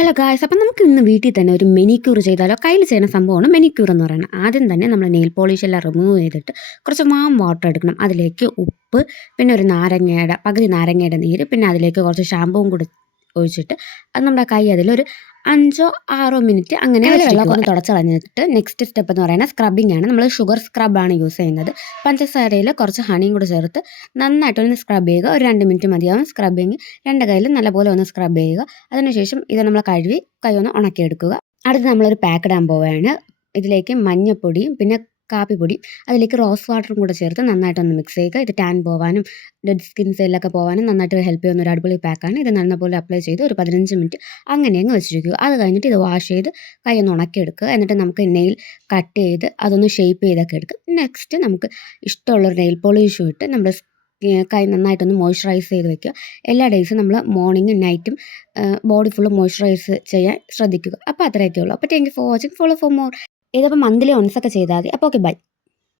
Hello guys അപ്പം നമുക്ക് ഇന്ന് വീട്ടിൽ തന്നെ ഒരു മെനിക്യൂർ ചെയ്താലോ? കയ്യിൽ ചെയ്യുന്ന സംഭവമാണ് മെനിക്യൂർ എന്ന് പറയുന്നത്. ആദ്യം തന്നെ നമ്മൾ നെയിൽ പോളിഷ് എല്ലാം റിമൂവ് ചെയ്തിട്ട് കുറച്ച് വാം വാട്ടർ എടുക്കണം. അതിലേക്ക് ഉപ്പ് പിന്നെ ഒരു നാരങ്ങയുടെ പകുതി നാരങ്ങയുടെ നീര് പിന്നെ അതിലേക്ക് കുറച്ച് ഷാമ്പുവും കൂടി ഒഴിച്ചിട്ട് അത് നമ്മുടെ കൈ അതിലൊരു അഞ്ചോ ആറോ മിനിറ്റ് അങ്ങനെ വെള്ളമൊക്കെ ഒന്ന് തുടച്ച് കളഞ്ഞിട്ട് നെക്സ്റ്റ് സ്റ്റെപ്പ് എന്ന് പറയുന്നത് സ്ക്രബിംഗ് ആണ്. നമ്മൾ ഷുഗർ സ്ക്രബാണ് യൂസ് ചെയ്യുന്നത്. പഞ്ചസാരയിൽ കുറച്ച് ഹണിയും കൂടി ചേർത്ത് നന്നായിട്ടൊന്ന് സ്ക്രബ് ചെയ്യുക. ഒരു രണ്ട് മിനിറ്റ് മതിയാവും സ്ക്രബിങ് രണ്ട് കയ്യിലും നല്ലപോലെ ഒന്ന് സ്ക്രബ് ചെയ്യുക. അതിനുശേഷം ഇത് നമ്മൾ കഴുകി കൈ ഒന്ന് ഉണക്കിയെടുക്കുക. അടുത്ത് നമ്മളൊരു പാക്ക് ഇടാൻ പോവുകയാണ്. ഇതിലേക്ക് മഞ്ഞപ്പൊടിയും പിന്നെ കാപ്പിപ്പൊടി അതിലേക്ക് റോസ് വാട്ടറും കൂടെ ചേർത്ത് നന്നായിട്ടൊന്ന് മിക്സ് ചെയ്യുക. ഇത് ടാൻ പോവാനും ഡെഡ് സ്കിൻ സെല്ലൊക്കെ പോകാനും നന്നായിട്ട് ഹെൽപ്പ് ചെയ്യുന്ന ഒരു അടിപൊളി പാക്കാണ് ഇത് നല്ല പോലെ അപ്ലൈ ചെയ്ത് ഒരു പതിനഞ്ച് മിനിറ്റ് അങ്ങനെ അങ്ങ് വെച്ചിരിക്കുക. അത് കഴിഞ്ഞിട്ട് ഇത് വാഷ് ചെയ്ത് കൈ ഒന്ന് ഉണക്കിയെടുക്കുക. എന്നിട്ട് നമുക്ക് നെയിൽ കട്ട് ചെയ്ത് അതൊന്ന് ഷേപ്പ് ചെയ്തൊക്കെ എടുക്കുക. നെക്സ്റ്റ് നമുക്ക് ഇഷ്ടമുള്ളൊരു നെയിൽ പോളിഷും ഇട്ട് നമ്മുടെ കൈ നന്നായിട്ടൊന്ന് മോയ്സ്ചറൈസ് ചെയ്ത് വെക്കുക. എല്ലാ ഡേയ്സും നമ്മൾ മോർണിംഗും നൈറ്റും ബോഡി ഫുള്ള് മോയ്സ്ചറൈസ് ചെയ്യാൻ ശ്രദ്ധിക്കുക. അപ്പോൾ അത്രയൊക്കെ ഉള്ളൂ. അപ്പോൾ thank you for watching follow for more ഇതിപ്പോൾ മന്ത്ലി ഒൺസ് ഒക്കെ ചെയ്താൽ മതി. അപ്പോൾ ഓക്കെ ബൈ